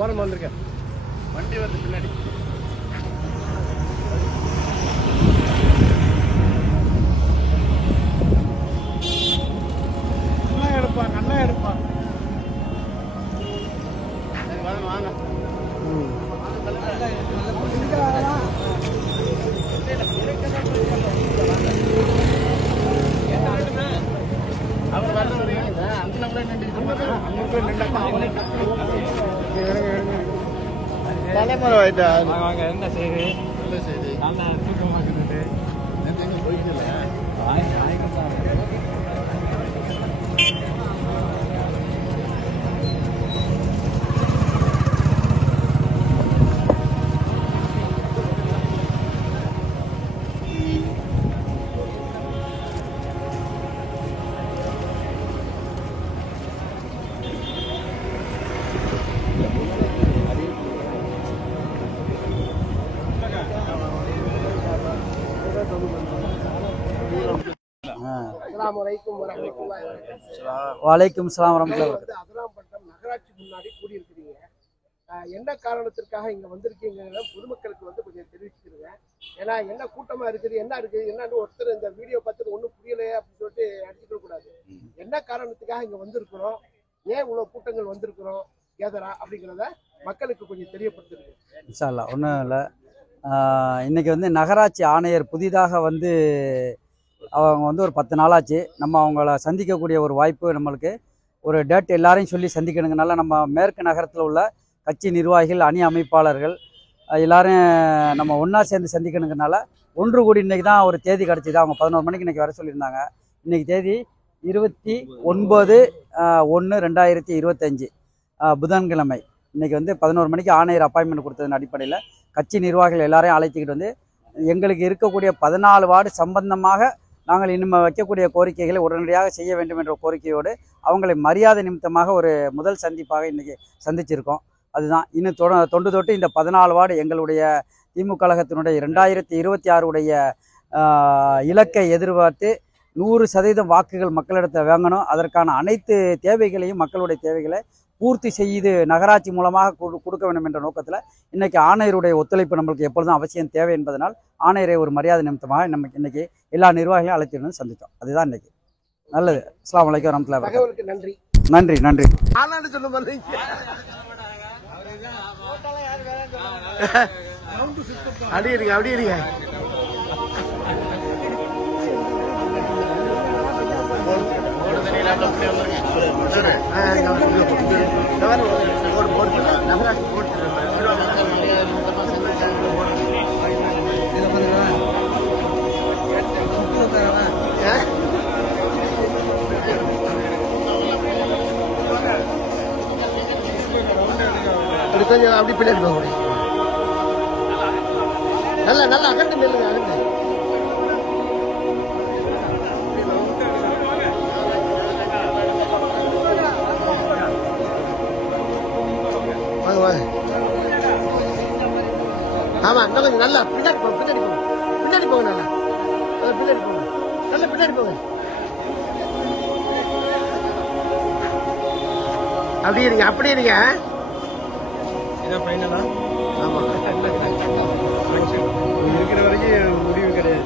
ஓரமாக வந்திருக்கேன். வண்டி வருது பின்னாடி. கண்ணா எடுப்பான். வாங்க அவர் தலைமுறை ஆயிட்டா. வாங்க என்ன செய்தி? நல்ல செய்தி. நல்லா தூக்கமாக இருக்குது. எங்க போயிட்டு வலைக்கும் சலாம் வரமத்துல்லாஹி வபரகாத்துஹு. அதிராம்பட்டம் நகராட்சி முன்னாடி கூடியிருக்கிறீங்க. என்ன காரணத்திற்காக இங்க வந்திருக்கீங்க பொதுமக்களுக்கு கொஞ்சம் தெரிவிச்சுக்கிறீங்க. ஏன்னா என்ன கூட்டமா இருக்குது, என்ன இருக்குது, என்னன்னு ஒருத்தர் இந்த வீடியோ பார்த்துட்டு ஒன்றும் புரியலையே அப்படின்னு சொல்லிட்டு அடிச்சுக்க கூடாது. என்ன காரணத்துக்காக இங்க வந்திருக்கிறோம், ஏன் இவ்வளவு கூட்டங்கள் வந்திருக்கிறோம் கேதரா அப்படிங்கிறத மக்களுக்கு கொஞ்சம் தெரியப்படுத்துறது. இன்ஷா அல்லாஹ். ஒன்றும் இல்லை, இன்னைக்கு நகராட்சி ஆணையர் புதிதாக அவங்க ஒரு 10 நாளாச்சு. நம்ம அவங்கள சந்திக்கக்கூடிய ஒரு வாய்ப்பு நம்மளுக்கு ஒரு டேட் எல்லாரையும் சொல்லி சந்திக்கணுங்கனால நம்ம மேற்கு நகரத்தில் உள்ள கட்சி நிர்வாகிகள், அணி அமைப்பாளர்கள் எல்லாரும் நம்ம ஒன்றா சேர்ந்து சந்திக்கணுங்கனால ஒன்று கூடி இன்றைக்கி தான் ஒரு தேதி கிடச்சிது. அவங்க 11 மணிக்கு இன்றைக்கி வர சொல்லியிருந்தாங்க. இன்றைக்கி தேதி 29/1/2025 புதன்கிழமை. இன்றைக்கி 11 மணிக்கு ஆணையர் அப்பாயின்மெண்ட் கொடுத்ததன் அடிப்படையில் கட்சி நிர்வாகிகள் எல்லாரையும் அழைச்சிக்கிட்டு எங்களுக்கு இருக்கக்கூடிய 14 வார்டு சம்பந்தமாக நாங்கள் இனிமேல் வைக்கக்கூடிய கோரிக்கைகளை உடனடியாக செய்ய வேண்டும் என்ற கோரிக்கையோடு அவங்களை மரியாதை நிமித்தமாக ஒரு முதல் சந்திப்பாக இன்றைக்கி சந்திச்சிருக்கோம். அதுதான் இன்னும் தொண்டு தொட்டு இந்த 14 வார்டு எங்களுடைய திமுக கழகத்தினுடைய 2026 உடைய இலக்கை எதிர்பார்த்து 100% வாக்குகள் மக்களிடத்தில் வாங்கணும். அதற்கான அனைத்து தேவைகளையும் மக்களுடைய தேவைகளை பூர்த்தி செய்து நகராட்சி மூலமாக கொடுக்க வேண்டும் என்ற நோக்கத்தில் இன்றைக்கி ஆணையருடைய ஒத்துழைப்பு நம்மளுக்கு எப்பொழுதும் அவசியம் தேவை என்பதனால் ஆணையரை ஒரு மரியாதை நிமித்தமாக நமக்கு இன்றைக்கி எல்லா நிர்வாகிகளையும் அழைத்து சந்தித்தோம். அதுதான் இன்றைக்கி. நல்லது. அஸ்ஸலாமு அலைக்கும் வரஹ்மத்துல்லாஹி வபரகாத்துஹு. நன்றி நன்றி நன்றி. அப்படி இருங்க. அப்படி பின்னாடி போக முடியும். நல்லா அகண்டு நெல்லுங்க. ஆமா இன்னும் கொஞ்சம் நல்லா பின்னாடி போங்க. பின்னாடி போங்க. நல்லா பின்னாடி போங்க. அப்படி இருங்க. இதான் ஃபைனலா? ஆமா இருக்கிற வரைக்கும் முடிவு கிடையாது.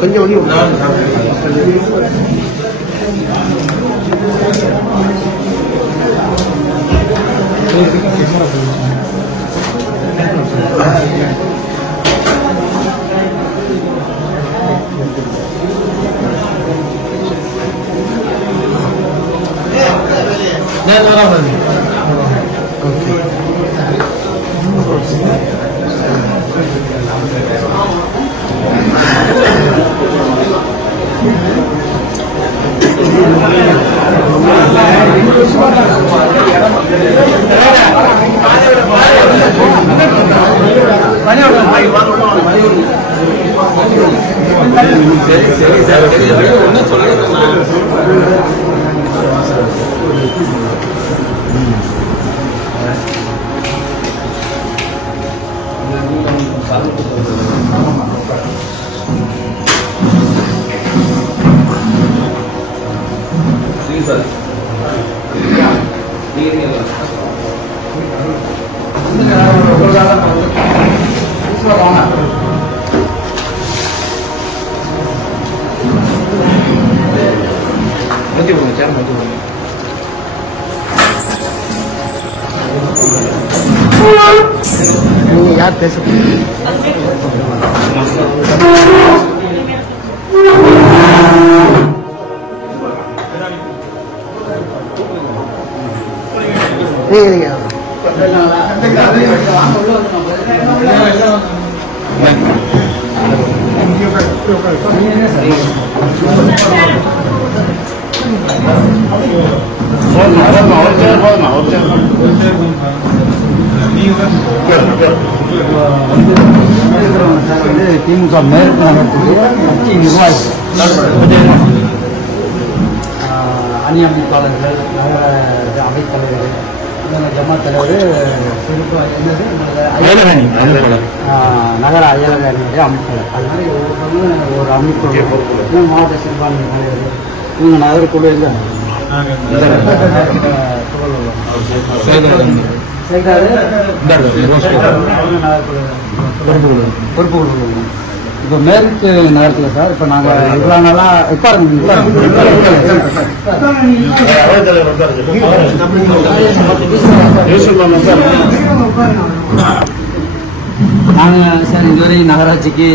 கொஞ்சம் ஒளி யார் பேச திமுக மேற்கு நகரத்துக்கு கட்சி நிர்வாகிகள், அணி அமைப்பாளர்கள், நகர அவைத்தலைவர், ஜமாத் தலைவர், நகர அயலக அணியுடைய அமைப்பாளர், அது மாதிரி ஒரு அமைப்பு மாவட்ட சிறுபான்மை தலைவர், இவங்க நகரக்குழு பொறுப்புகள். இப்போ மேற்கு நகரத்தில் சார், இப்போ நாங்கள் இவ்வளோ நாளாக நாங்கள் சார் இதுவரை நகராட்சிக்கு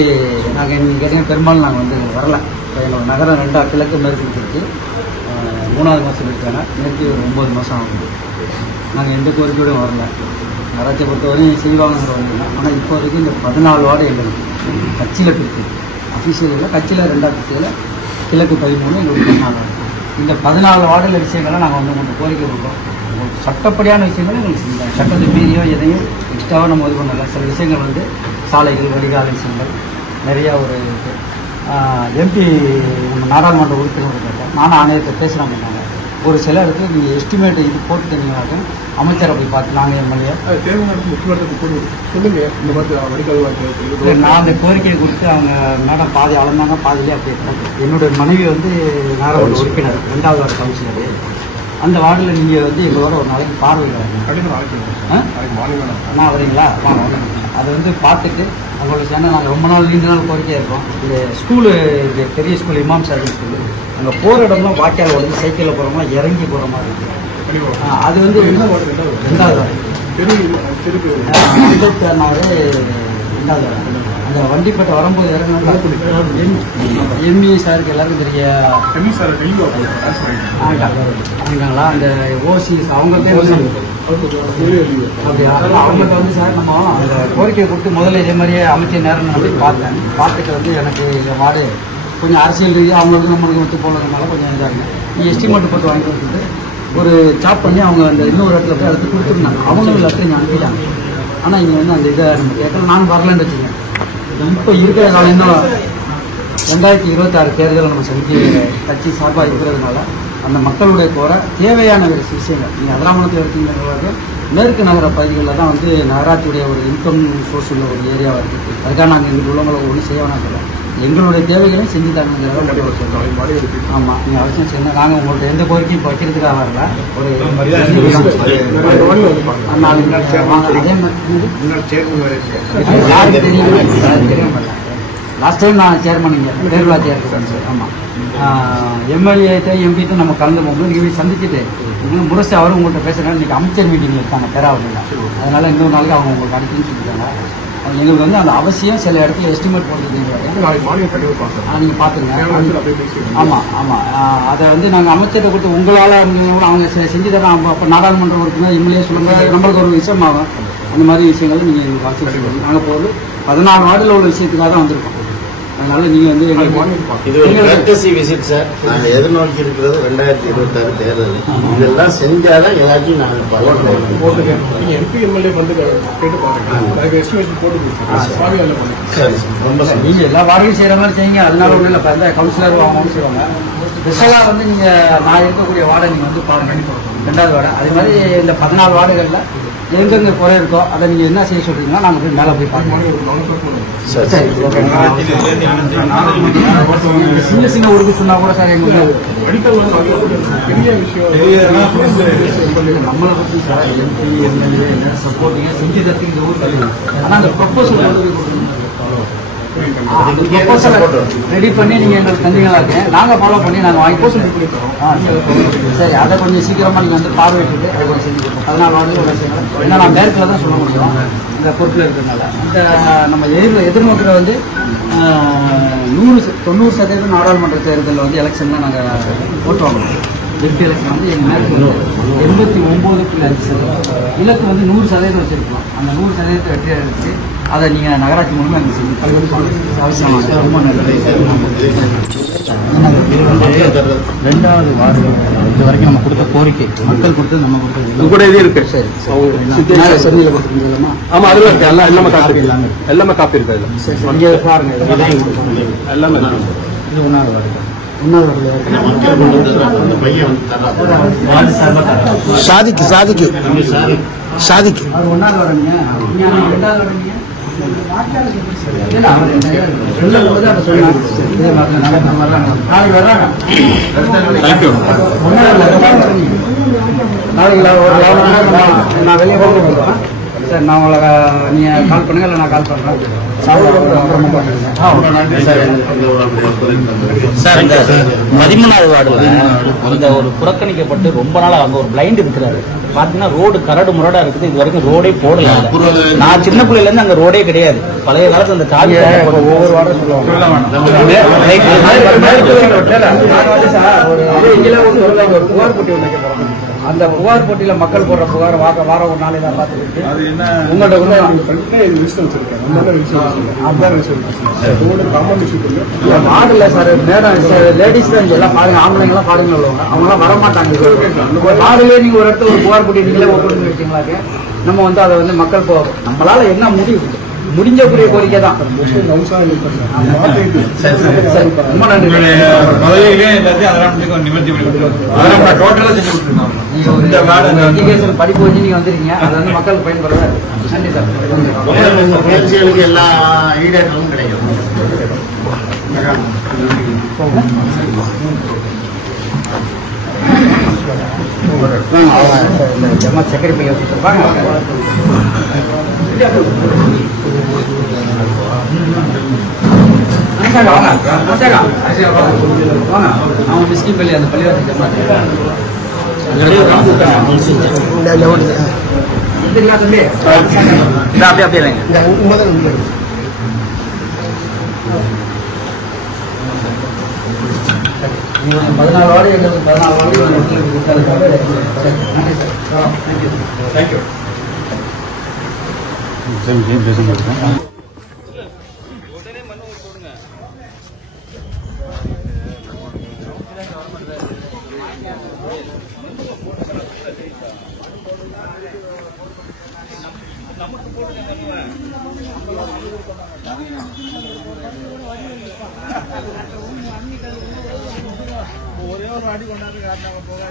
நாங்கள் இன்னைக்கு கேட்டீங்கன்னா பெரும்பாலும் நாங்கள் வந்து வரல. இப்போ எங்களோட நகரம் 2 கிழக்கு மேற்கு இருக்கு, 3வது மாதம் இருக்காங்க, நேற்று ஒரு 9 மாதம் ஆகுது. நாங்கள் எந்த கோரிக்கையோடும் வரல. நகராட்சியை பொறுத்தவரையும் செய்வாங்கிற வந்து, ஆனால் இப்போ வரைக்கும் இந்த 14 வார்டு எங்களுக்கு கட்சியில் பிரிச்சு அஃபீஷியலில் கட்சியில் 2வது கட்சியில் கிழக்கு 13 எங்களுக்கு 14 இந்த 14 வார்டில் விஷயங்கள்லாம் நாங்கள் வந்து உங்களுக்கு கோரிக்கை கொடுக்குறோம். உங்களுக்கு சட்டப்படியான விஷயங்களும் எங்களுக்கு செஞ்சாங்க. சட்டத்தை மீறியோ எதையும் எக்ஸ்ட்ராவாக நம்ம இது பண்ணல. சில விஷயங்கள் வந்து சாலைகள், வடிகால விஷயங்கள் நிறையா ஒரு எம்பி நாடாளுமன்ற உறுப்பினர் கேட்டேன், நானும் ஆணையத்தை பேசுகிறாங்க. ஒரு சில இடத்துல நீங்கள் எஸ்டிமேட் இது போட்டுட்டீங்கன்னாக்க அமைச்சரை போய் பார்த்து நாங்கள் எம்எல்ஏ சொல்லுங்கள் இந்த மாதிரி நான் அந்த கோரிக்கையை கொடுத்து அவங்க மேடம் பாதி அளந்தாங்க, பாதியிலே அப்படியே போட்டு. என்னுடைய மனைவி வந்து நாடாளுமன்ற உறுப்பினர், 2வது வார்டு கவுன்சிலர். அந்த வார்டில் நீங்கள் வந்து எங்களோட ஒரு நாளைக்கு பார்வையிடறாங்க. நான் வரீங்களா? அதை வந்து பார்த்துட்டு அவங்களோட சேர்ந்து நாங்கள் ரொம்ப நாள் நீண்ட நாள் கோரிக்கையாக இருக்கோம். இந்த ஸ்கூலு, இந்த பெரிய ஸ்கூல் இமாம் சாஹிப் ஸ்கூலு, அங்கே போகிற இடம்லாம் வாய்க்கால் உடனே சைக்கிளில் போகிறோமா இறங்கி போகிற மாதிரி இருக்குது. அது வந்து 2வது வார்டு 26 2வது வார்டு அந்த வண்டிப்பட்ட வரும்போது எம்இ சாருக்கு எல்லாருக்கும் தெரிய ஆகிட்டாங்களா அந்த ஓசிஸ் அவங்களுக்கே அப்படியா அவங்களுக்கு வந்து சார் நம்ம அந்த கோரிக்கையை கொடுத்து முதல்ல இதே மாதிரியே அமைச்சர் நேரம் நான் போய் பார்த்தேன். பார்த்துட்டு வந்து எனக்கு இந்த வார்டு கொஞ்சம் அரசியல் ரீதியாக அவங்களுக்கு நம்மளுக்கு ஒத்து போனதுனால கொஞ்சம் இதாக இருக்குது. நீ எஸ்டிமேட் போட்டு வாங்கி கொடுத்துட்டு ஒரு சாப் பண்ணி அவங்க அந்த இன்னொரு இடத்துல போய் அடுத்து கொடுத்துருந்தாங்க. அவங்களும் லெட்டர் அனுப்பிட்டாங்க. ஆனால் இங்கே வந்து அந்த இதை நம்ம கேட்கல நானும் வரலன்னு வச்சுக்கேன். இப்போ இருக்கிற காலம் இன்னும் 2026 தேர்தல் நம்ம சந்திக்க கட்சி சார்பாக இருக்கிறதுனால அந்த மக்களுடைய கோர தேவையான ஒரு விஷயங்கள் நீங்கள் அதிராமணத்தில் இருக்கீங்க மேற்கு நகர பகுதிகளில் தான் வந்து நகராட்சியுடைய ஒரு இன்கம் சோர்ஸ் உள்ள ஒரு ஏரியாவாக இருக்குது. அதுக்காக நாங்கள் எங்களுக்கு உள்ளவங்களை ஒன்றும் செய்ய வேணாம் சொல்ல எங்களுடைய தேவைகளையும் செஞ்சு தரணுங்கிறத ஆமாம் நீங்கள் அவசியம் செய்யணும். நாங்கள் உங்கள்ட்ட எந்த கோரிக்கையும் இப்போ வைக்கிறதுக்காக வரல. ஒரு யாருக்கு தெரியும் லாஸ்ட் டைம் நான் சேர்மன் இங்கே தேர்தலா சேர்க்கிறேன் சார். ஆமாம் எம்எல்ஏ எம்பிட்டு நம்ம கலந்து போகும்போது நீங்கள் போய் சந்திச்சுட்டு இன்னும் முரசு அவரும் உங்கள்கிட்ட பேசுகிறாங்க. இன்றைக்கி அமைச்சர் மீட்டிங் இருக்காங்க பேராவூரில். அதனால் இன்னொரு நாளைக்கு அவங்க உங்களுக்கு அடிக்கணும்னு சொல்லிட்டாங்க. எங்களுக்கு வந்து அந்த அவசியம் சில இடத்துல எஸ்டிமேட் போடுறது நீங்கள் பார்த்துருங்க. ஆமாம் ஆமாம் அதை வந்து நாங்கள் அமைச்சர்கிட்ட கொடுத்து உங்களால் அவங்க செஞ்சு தரோம். அப்போ நாடாளுமன்ற உறுப்பினர் எம்எல்ஏ சொல்லுங்கள் நம்மளுக்கு ஒரு விஷயம் ஆகும். அந்த மாதிரி விஷயங்கள் நீங்கள் வாசிச்சு நாங்கள் போகிறது 14 வார்டில் உள்ள விஷயத்துக்காக தான் வந்திருக்கோம். அதனால நீங்க வந்து நாங்கள் எதிர்நோக்கி இருக்கிறது 2026 தேர்தல். இதெல்லாம் செஞ்சாதான் எல்லாத்தையும் நாங்கள் நீங்க எல்லா வார்டையும் செய்யற மாதிரி செய்யுங்க. அதனால ஒன்றும் இல்லை. இப்போ கவுன்சிலர் அவங்க செய்வாங்க. ஸ்பெஷலாக வந்து நீங்க நான் இருக்கக்கூடிய வார்டை நீங்க வந்து பாருங்க 2வது வார்டு. அதே மாதிரி இந்த 14 வார்டுகளில் எங்கெங்க குறை இருக்கோ அதை நீங்க என்ன செய்ய சொல்றீங்கன்னா நாங்கள் போய் மேலே போய் பார்க்கணும். சரி சின்ன சின்ன உறுப்பு சொன்னா கூட சார் எங்களுக்கு பெரிய விஷயம் நம்மளை பற்றி சார் எம்பி எம்எல்ஏ சப்போர்ட்டிங்க செஞ்சு தத்துக்கு ஊர். ஆனால் அந்த ப்ரொப்போசல் ரெடி பண்ணி நீங்க எங்களுக்கு தந்தீங்களாக்கு நாங்க ஃபாலோ பண்ணி நாங்க வாங்கி சரி அதை கொஞ்சம் சீக்கிரமா நீங்க வந்து பார்வையிட்டு அதை கொஞ்சம் செஞ்சு கொடுப்போம். 14 வார்டுகள் செய்யணும். ஏன்னா நான் நேரத்தில் தான் சொல்ல முடியும் இந்த பொறுப்பில் இருக்கிறதுனால. இந்த நம்ம எதிர்நோக்கில் வந்து 90% நாடாளுமன்ற தேர்தலில் வந்து எலெக்ஷன்லாம் நாங்கள் ஓட்டு வாங்குவோம். எம்பி எலெக்ஷன் வந்து எங்கள் நேரத்தில் 89.5%. இலக்கு வந்து 100% வச்சிருக்கோம். அந்த 100% வெற்றியாக இருக்கு. அதை நீங்கள் நகராட்சி மூலமாக எங்களுக்கு செஞ்சு அவசியமாக ரொம்ப நல்லது. 2வது வார்டு இது வரைக்கும் நம்ம கொடுத்த கோரிக்கை மக்கள் கொடுத்து நம்ம கொடுத்தது கூட இது இருக்கு. சரி சரியில் கொடுத்துருக்கீங்களா? ஆமாம் அதில் இருக்கு. எல்லாமே காப்பி எல்லாமே காப்பி இருக்கு. சரி இங்கே பாருங்க எல்லாமே. இது 1வது வார்டு. 1வது சாதிக்கு சாதிக்கு சாதிக்கு அது 1வது வார்டுங்க. 2வது வார்டுங்க. நான் வெளியே போகிறேன் சார். நான் உங்களை நீங்கள் கால் பண்ணுங்க இல்லை நான் கால் பண்ணுறேன் சார். இந்த 13வது வார்டுல அந்த ஒரு புறக்கணிக்கப்பட்டு ரொம்ப நாள் அங்கே ஒரு பிளைண்ட் இருக்கிறாரு. பாத்தீங்கன்னா ரோடு கரடு முரடா இருக்குது. இது வரைக்கும் ரோடே போடல. நான் சின்ன பிள்ளைல இருந்து அங்க ரோடே கிடையாது. பழைய காலத்துல அந்த காலி ஒவ்வொரு வாரம் புகார் போட்டி ஒன்று. அந்த புகார் போட்டியில மக்கள் போடுற புகார் வாரம் ஒரு நாளைக்கு தான் பார்த்துட்டு மாடல சார் மேடம் லேடிஸ் தான் எல்லாம் பாருங்க. ஆம்பளைங்க எல்லாம் பாருங்க உள்ளவங்க அவங்க எல்லாம் வரமாட்டாங்க. மாடுலயே நீங்க ஒரு இடத்துல ஒரு புகார் போட்டி நீங்களே ஓப்பன் வச்சீங்களாக்க நம்ம வந்து அதை வந்து மக்கள் நம்மளால என்ன முடியும் முடிஞ்சக்கூடிய கோரிக்கை தான். ரொம்ப நன்றி. எஜுகேஷன் படிப்பு வச்சு நீங்க வந்துருக்கீங்க. அது வந்து மக்களுக்கு பயன்படுற. நன்றி சார். எல்லா ஈடேற்றமும் கிடைக்கும். ஜமா சக்கரை பைய வச்சுருப்பாங்க. அவன் மிஸ்கின் பள்ளி அந்த பள்ளிவாசல் ஜமா அப்படியே அப்படியே 14 வார்டு எங்களுக்கு 14 வார்டு கொடுத்ததுக்காக நன்றி சார். தேங்க்யூ. ஒரே ஒரு அடி கொண்டாந்து காட்டினாங்க போக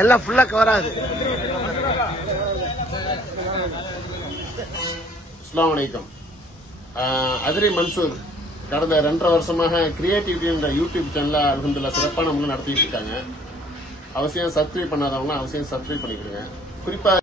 எல்லாம் ஃபுல்லா கவர் ஆகுது. அஸ்ஸலாமு அலைக்கும். அதிரி மன்சூர் கடந்த 2.5 வருஷமாக கிரியேட்டிவிட்டி என்ற யூடியூப் சேனல்ல அல்ஹம்துலில்லாஹ் சிறப்பான முறையில் நடத்திட்டு இருக்காங்க. அவசியம் சப்ஸ்கிரைப் பண்ணாதவங்க அவசியம் சப்ஸ்கிரைப் பண்ணிக்கிறேங்க. குறிப்பா